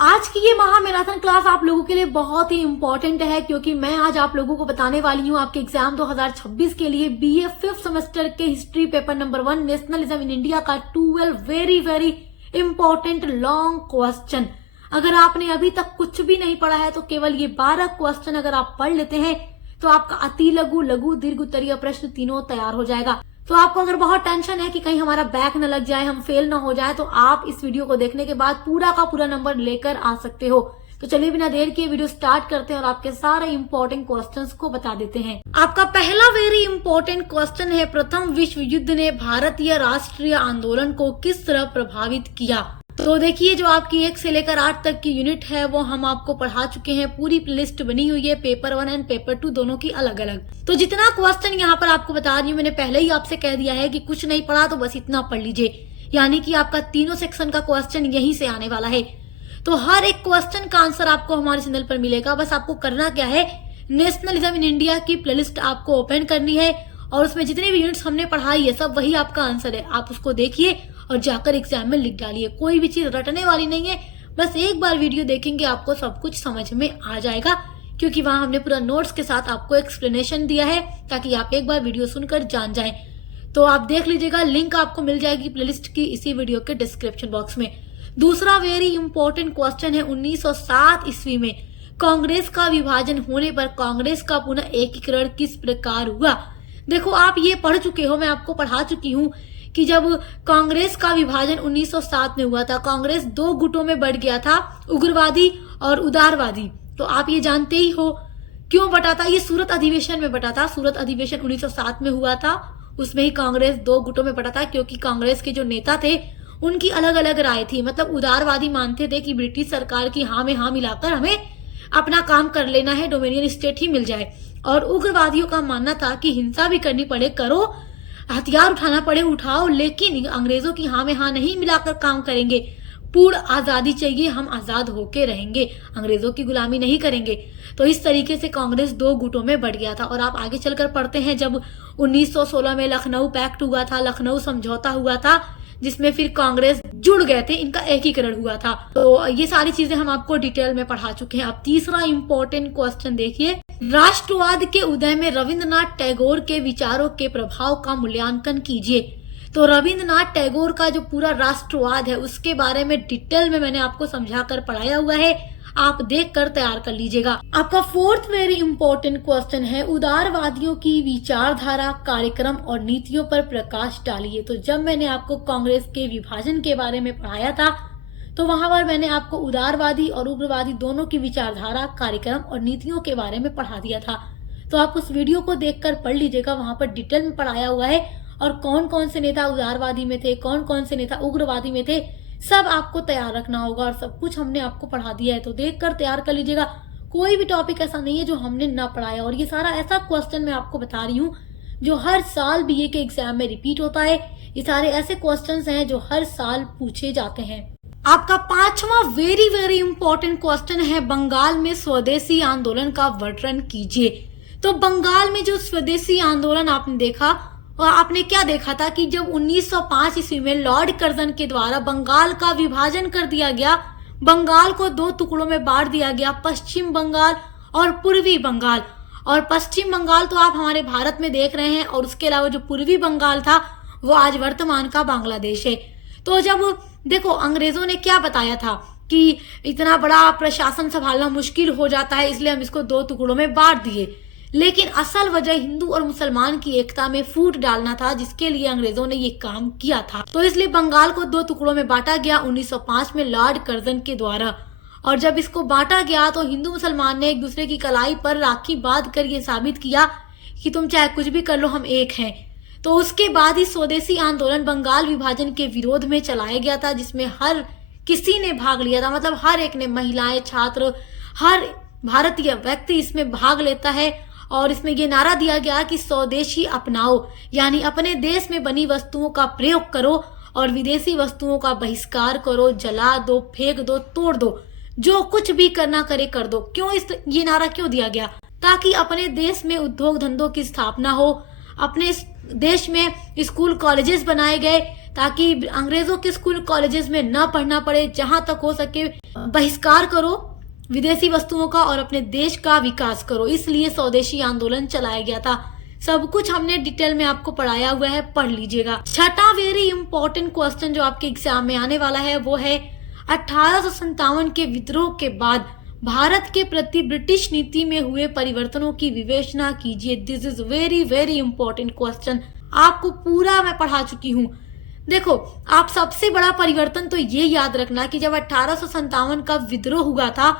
आज की ये महा मैराथन क्लास आप लोगों के लिए बहुत ही इम्पोर्टेंट है, क्योंकि मैं आज आप लोगों को बताने वाली हूँ आपके एग्जाम 2026 के लिए बीए 5th सेमेस्टर के history paper number 1 nationalism in India का 12 वेरी इम्पोर्टेंट लॉन्ग क्वेश्चन। अगर आपने अभी तक कुछ भी नहीं पढ़ा है तो केवल ये 12 क्वेश्चन अगर आप पढ़ लेते हैं तो आपका अति लघु, लघु, दीर्घ, उत्तरीय प्रश्न तीनों तैयार हो जाएगा। तो आपको अगर बहुत टेंशन है कि कहीं हमारा बैक न लग जाए, हम फेल ना हो जाए, तो आप इस वीडियो को देखने के बाद पूरा का पूरा नंबर लेकर आ सकते हो। तो चलिए बिना देर किए वीडियो स्टार्ट करते हैं और आपके सारे इंपॉर्टेंट क्वेश्चंस को बता देते हैं। आपका पहला वेरी इंपॉर्टेंट क्वेश्चन है, प्रथम विश्व युद्ध ने भारतीय राष्ट्रीय आंदोलन को किस तरह प्रभावित किया। तो देखिए, जो आपकी 1 से लेकर 8 तक की यूनिट है वो हम आपको पढ़ा चुके हैं। पूरी लिस्ट बनी हुई है पेपर 1 एंड पेपर 2 दोनों की अलग अलग। तो जितना क्वेश्चन यहाँ पर आपको बता रही हूँ, मैंने पहले ही आपसे कह दिया है कि कुछ नहीं पढ़ा तो बस इतना पढ़ लीजिए, यानी कि आपका तीनों सेक्शन का क्वेश्चन यहीं से आने वाला है। तो हर एक क्वेश्चन का आंसर आपको हमारे चैनल पर मिलेगा। बस आपको करना क्या है, नेशनलिज्म इन इंडिया की प्लेलिस्ट आपको ओपन करनी है और उसमें जितने भी यूनिट्स हमने पढ़ाई है सब वही आपका आंसर है। आप उसको देखिए और जाकर एग्जाम में लिख डालिए। कोई भी चीज रटने वाली नहीं है, बस एक बार वीडियो देखेंगे आपको सब कुछ समझ में आ जाएगा, क्योंकि वहां हमने पूरा नोट्स के साथ आपको एक्सप्लेनेशन दिया है ताकि आप एक बार वीडियो सुनकर जान जाएं। तो आप देख लीजिएगा, लिंक आपको मिल जाएगी प्लेलिस्ट की इसी वीडियो के डिस्क्रिप्शन बॉक्स में। दूसरा वेरी इंपॉर्टेंट क्वेश्चन है, 1907 ईस्वी में कांग्रेस का विभाजन होने पर कांग्रेस का पुनः एकीकरण किस प्रकार हुआ। देखो, आप ये पढ़ चुके हो, मैं आपको पढ़ा चुकी हूँ कि जब कांग्रेस का विभाजन 1907 में हुआ था, कांग्रेस 2 गुटों में बढ़ गया था, उग्रवादी और उदारवादी। तो आप ये जानते ही हो क्यों बटा था, ये सूरत अधिवेशन में बटा था। सूरत अधिवेशन 1907 में हुआ था, उसमें ही कांग्रेस 2 गुटों में बटा था, क्योंकि कांग्रेस के जो नेता थे उनकी अलग अलग राय थी। मतलब उदारवादी मानते थे कि ब्रिटिश सरकार की हाँ में हाँ मिलाकर हमें अपना काम कर लेना है, डोमिनियन स्टेट ही मिल जाए। और उग्रवादियों का मानना था कि हिंसा भी करनी पड़े करो, हथियार उठाना पड़े उठाओ, लेकिन अंग्रेजों की हाँ में हाँ नहीं मिलाकर काम करेंगे। पूर्ण आजादी चाहिए, हम आजाद होके रहेंगे, अंग्रेजों की गुलामी नहीं करेंगे। तो इस तरीके से कांग्रेस 2 गुटों में बढ़ गया था। और आप आगे चलकर पढ़ते हैं, जब 1916 में लखनऊ पैक्ट हुआ था, लखनऊ समझौता हुआ था, जिसमें फिर कांग्रेस जुड़ गए थे, इनका एकीकरण हुआ था। तो ये सारी चीजें हम आपको डिटेल में पढ़ा चुके हैं। अब तीसरा इंपॉर्टेंट क्वेश्चन देखिए, राष्ट्रवाद के उदय में रविंद्रनाथ टैगोर के विचारों के प्रभाव का मूल्यांकन कीजिए। तो रविंद्रनाथ टैगोर का जो पूरा राष्ट्रवाद है उसके बारे में डिटेल में मैंने आपको समझाकर पढ़ाया हुआ है, आप देखकर तैयार कर लीजिएगा। आपका 4th वेरी इंपॉर्टेंट क्वेश्चन है, उदारवादियों की विचारधारा, कार्यक्रम और नीतियों पर प्रकाश डालिए। तो जब मैंने आपको कांग्रेस के विभाजन के बारे में पढ़ाया था तो वहां पर मैंने आपको उदारवादी और उग्रवादी दोनों की विचारधारा, कार्यक्रम और नीतियों के बारे में पढ़ा दिया था। तो आप उस वीडियो को देखकर पढ़ लीजिएगा, वहां पर डिटेल में पढ़ाया हुआ है। और कौन कौन से नेता उदारवादी में थे, कौन कौन से नेता उग्रवादी में थे, सब आपको तैयार रखना होगा और सब कुछ हमने आपको पढ़ा दिया है। तो देखकर तैयार कर लीजिएगा। कोई भी टॉपिक ऐसा नहीं है जो हमने ना पढ़ाया। और ये सारा ऐसा क्वेश्चन मैं आपको बता रही हूँ जो हर साल बीए के एग्जाम में रिपीट होता है। ये सारे ऐसे क्वेश्चन हैं जो हर साल पूछे जाते हैं। आपका 5वां वेरी इंपॉर्टेंट क्वेश्चन है, बंगाल में स्वदेशी आंदोलन का वर्णन कीजिए। तो बंगाल में जो स्वदेशी आंदोलन आपने देखा, और आपने क्या देखा था कि जब 1905 ईस्वी में लॉर्ड कर्जन के द्वारा बंगाल का विभाजन कर दिया गया, बंगाल को 2 टुकड़ों में बांट दिया गया, पश्चिम बंगाल और पूर्वी बंगाल। और पश्चिम बंगाल तो आप हमारे भारत में देख रहे हैं, और उसके अलावा जो पूर्वी बंगाल था वो आज वर्तमान का बांग्लादेश है। तो जब देखो, अंग्रेजों ने क्या बताया था कि इतना बड़ा प्रशासन संभालना मुश्किल हो जाता है, इसलिए हम इसको 2 टुकड़ों में बांट दिए। लेकिन असल वजह हिंदू और मुसलमान की एकता में फूट डालना था, जिसके लिए अंग्रेजों ने ये काम किया था। तो इसलिए बंगाल को 2 टुकड़ों में बांटा गया 1905 में लॉर्ड कर्जन के द्वारा। और जब इसको बांटा गया तो हिंदू मुसलमान ने एक दूसरे की कलाई पर राखी बांध कर ये साबित किया कि तुम चाहे कुछ भी कर लो, हम एक हैं। तो उसके बाद ही स्वदेशी आंदोलन बंगाल विभाजन के विरोध में चलाया गया था, जिसमें हर किसी ने भाग लिया था। मतलब हर एक ने, महिलाएं, छात्र, हर भारतीय व्यक्ति इसमें भाग लेता है। और इसमें ये नारा दिया गया कि स्वदेशी अपनाओ, यानी अपने देश में बनी वस्तुओं का प्रयोग करो और विदेशी वस्तुओं का बहिष्कार करो, जला दो, फेंक दो, तोड़ दो, जो कुछ भी करना करे कर दो। क्यों ये नारा क्यों दिया गया? ताकि अपने देश में उद्योग धंधों की स्थापना हो, अपने इस देश में स्कूल कॉलेजेस बनाए गए ताकि अंग्रेजों के स्कूल कॉलेजेस में न पढ़ना पड़े। जहां तक हो सके बहिष्कार करो विदेशी वस्तुओं का और अपने देश का विकास करो, इसलिए स्वदेशी आंदोलन चलाया गया था। सब कुछ हमने डिटेल में आपको पढ़ाया हुआ है, पढ़ लीजिएगा। छठा वेरी इंपॉर्टेंट क्वेश्चन जो आपके एग्जाम में आने वाला है वो है 1857 के विद्रोह के बाद भारत के प्रति ब्रिटिश नीति में हुए परिवर्तनों की विवेचना कीजिए। This is very very important question, आपको पूरा मैं पढ़ा चुकी हूँ। देखो, आप सबसे बड़ा परिवर्तन तो ये याद रखना कि जब 1857 का विद्रोह हुआ था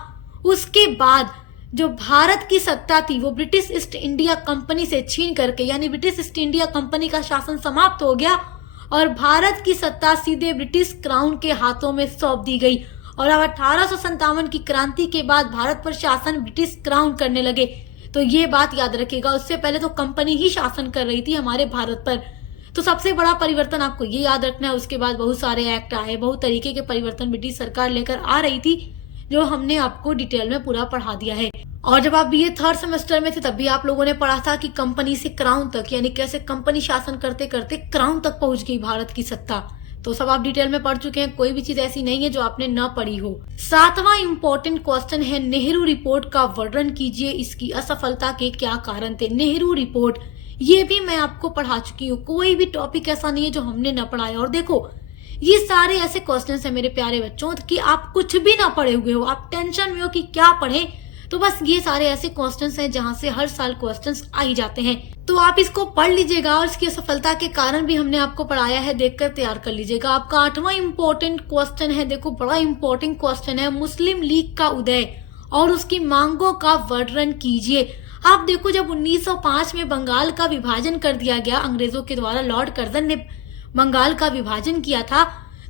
उसके बाद जो भारत की सत्ता थी वो ब्रिटिश ईस्ट इंडिया कंपनी से छीन करके, यानी ब्रिटिश ईस्ट इंडिया कंपनी का शासन समाप्त हो गया और भारत की सत्ता सीधे ब्रिटिश क्राउन के हाथों में सौंप दी गई। और अब 1857 की क्रांति के बाद भारत पर शासन ब्रिटिश क्राउन करने लगे। तो ये बात याद रखिएगा, उससे पहले तो कंपनी ही शासन कर रही थी हमारे भारत पर। तो सबसे बड़ा परिवर्तन आपको ये याद रखना है। उसके बाद बहुत सारे एक्ट आए, बहुत तरीके के परिवर्तन ब्रिटिश सरकार लेकर आ रही थी, जो हमने आपको डिटेल में पूरा पढ़ा दिया है। और जब आप बीए थर्ड सेमेस्टर में थे तब भी आप लोगों ने पढ़ा था कि कंपनी से क्राउन तक, यानी कैसे कंपनी शासन करते करते क्राउन तक पहुंच गई भारत की सत्ता। तो सब आप डिटेल में पढ़ चुके हैं, कोई भी चीज ऐसी नहीं है जो आपने न पढ़ी हो। सातवां इंपॉर्टेंट क्वेश्चन है नेहरू रिपोर्ट का वर्णन कीजिए, इसकी असफलता के क्या कारण थे। नेहरू रिपोर्ट ये भी मैं आपको पढ़ा चुकी हूँ, कोई भी टॉपिक ऐसा नहीं है जो हमने न पढ़ाया। और देखो, ये सारे ऐसे क्वेश्चंस हैं मेरे प्यारे बच्चों कि आप कुछ भी ना पढ़े हुए हो, आप टेंशन में हो कि क्या पढ़े, तो बस ये सारे ऐसे क्वेश्चंस हैं जहां से हर साल क्वेश्चंस आ ही जाते हैं। तो आप इसको पढ़ लीजिएगा और इसकी असफलता के कारण भी हमने आपको पढ़ाया है, देखकर तैयार कर लीजिएगा। आपका आठवां इंपॉर्टेंट क्वेश्चन है, देखो बड़ा इंपॉर्टेंट क्वेश्चन है, मुस्लिम लीग का उदय और उसकी मांगों का वर्णन कीजिए। आप देखो, जब 1905 में बंगाल का विभाजन कर दिया गया अंग्रेजों के द्वारा, लॉर्ड कर्जन ने बंगाल का विभाजन किया था,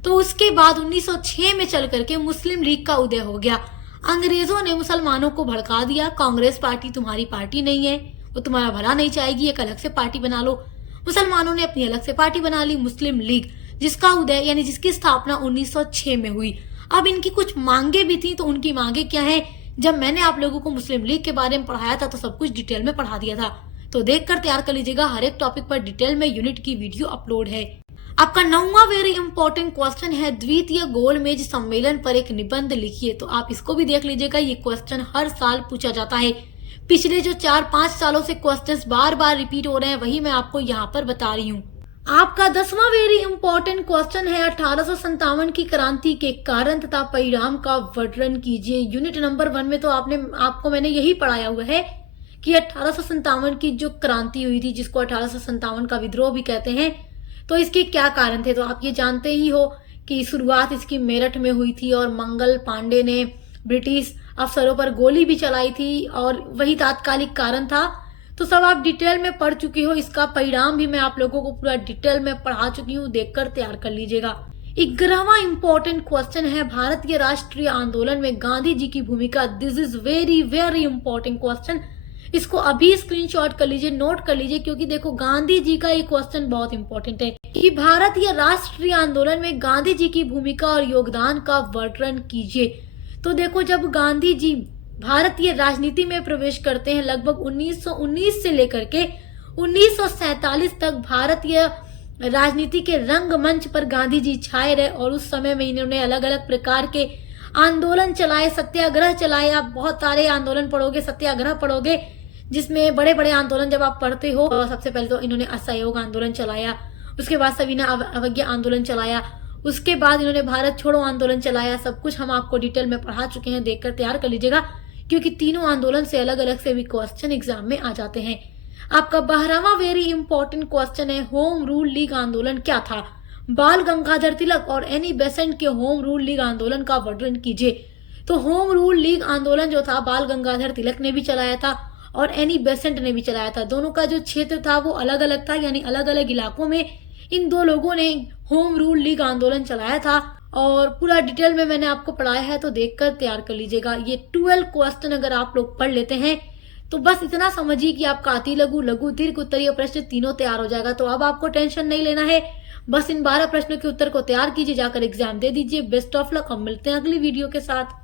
तो उसके बाद 1906 में चल करके मुस्लिम लीग का उदय हो गया। अंग्रेजों ने मुसलमानों को भड़का दिया, कांग्रेस पार्टी तुम्हारी पार्टी नहीं है, वो तुम्हारा भला नहीं चाहेगी, एक अलग से पार्टी बना लो। मुसलमानों ने अपनी अलग से पार्टी बना ली, मुस्लिम लीग, जिसका उदय यानी जिसकी स्थापना 1906 में हुई। अब इनकी कुछ मांगे भी थी, तो उनकी मांगे क्या है, जब मैंने आप लोगों को मुस्लिम लीग के बारे में पढ़ाया था तो सब कुछ डिटेल में पढ़ा दिया था, तो देखकर तैयार कर लीजिएगा। हर एक टॉपिक पर डिटेल में यूनिट की वीडियो अपलोड है। आपका 9वां वेरी इंपॉर्टेंट क्वेश्चन है द्वितीय गोलमेज सम्मेलन पर एक निबंध लिखिए। तो आप इसको भी देख लीजिएगा, ये क्वेश्चन हर साल पूछा जाता है। पिछले जो 4-5 सालों से क्वेश्चंस बार बार रिपीट हो रहे हैं, वही मैं आपको यहाँ पर बता रही हूँ। आपका 10वां वेरी इंपॉर्टेंट क्वेश्चन है 1857 की क्रांति के कारण तथा परिणाम का वर्णन कीजिए। यूनिट नंबर 1 में तो आपको मैंने यही पढ़ाया हुआ है कि 1857 की जो क्रांति हुई थी, जिसको 1857 का विद्रोह भी कहते हैं, तो इसके क्या कारण थे। तो आप ये जानते ही हो कि शुरुआत इसकी मेरठ में हुई थी और मंगल पांडे ने ब्रिटिश अफसरों पर गोली भी चलाई थी और वही तात्कालिक कारण था। तो सब आप डिटेल में पढ़ चुकी हो, इसका परिणाम भी मैं आप लोगों को पूरा डिटेल में पढ़ा चुकी हूँ, देखकर तैयार कर लीजिएगा। 11वां इंपॉर्टेंट क्वेश्चन है भारतीय राष्ट्रीय आंदोलन में गांधी जी की भूमिका। This is very very important question, इसको अभी स्क्रीनशॉट कर लीजिए, नोट कर लीजिए, क्योंकि देखो गांधी जी का ये क्वेश्चन बहुत इंपॉर्टेंट है कि भारतीय राष्ट्रीय आंदोलन में गांधी जी की भूमिका और योगदान का वर्णन कीजिए। तो देखो, जब गांधी जी भारतीय राजनीति में प्रवेश करते हैं, लगभग 1919 से लेकर के 1947 तक भारतीय राजनीति के रंगमंच पर गांधी जी छाए रहे और उस समय में इन्होंने अलग अलग प्रकार के आंदोलन चलाए, सत्याग्रह चलाए। आप बहुत सारे आंदोलन पढ़ोगे, सत्याग्रह पढ़ोगे, जिसमें बड़े बड़े आंदोलन जब आप पढ़ते हो, सबसे पहले तो इन्होंने असहयोग आंदोलन चलाया, उसके बाद सविनय अवज्ञा आंदोलन चलाया, उसके बाद इन्होंने भारत छोड़ो आंदोलन चलाया। सब कुछ हम आपको डिटेल में पढ़ा चुके हैं, देखकर तैयार कर लीजिएगा, क्योंकि तीनों आंदोलन से अलग अलग से भी क्वेश्चन एग्जाम में आ जाते हैं। आपका 12वां वेरी इंपॉर्टेंट क्वेश्चन है होम रूल लीग आंदोलन क्या था। बाल गंगाधर तिलक और एनी बेसेंट के होम रूल लीग आंदोलन का वर्णन कीजिए। तो होम रूल लीग आंदोलन जो था बाल गंगाधर तिलक ने भी चलाया था और एनी बेसेंट ने भी चलाया था। दोनों का जो क्षेत्र था वो अलग अलग था, यानी अलग अलग इलाकों में इन दो लोगों ने होम रूल लीग आंदोलन चलाया था और पूरा डिटेल में मैंने आपको पढ़ाया है, तो देखकर तैयार कर लीजिएगा। ये 12 क्वेश्चन अगर आप लोग पढ़ लेते हैं तो बस इतना समझिए कि आपका अति लघु, लघु, दीर्घ, उत्तरीय प्रश्न तीनों तैयार हो जाएगा। तो अब आपको टेंशन नहीं लेना है, बस इन 12 प्रश्नों के उत्तर को तैयार कीजिए, जाकर एग्जाम दे दीजिए। बेस्ट ऑफ लक, हम मिलते हैं अगली वीडियो के साथ।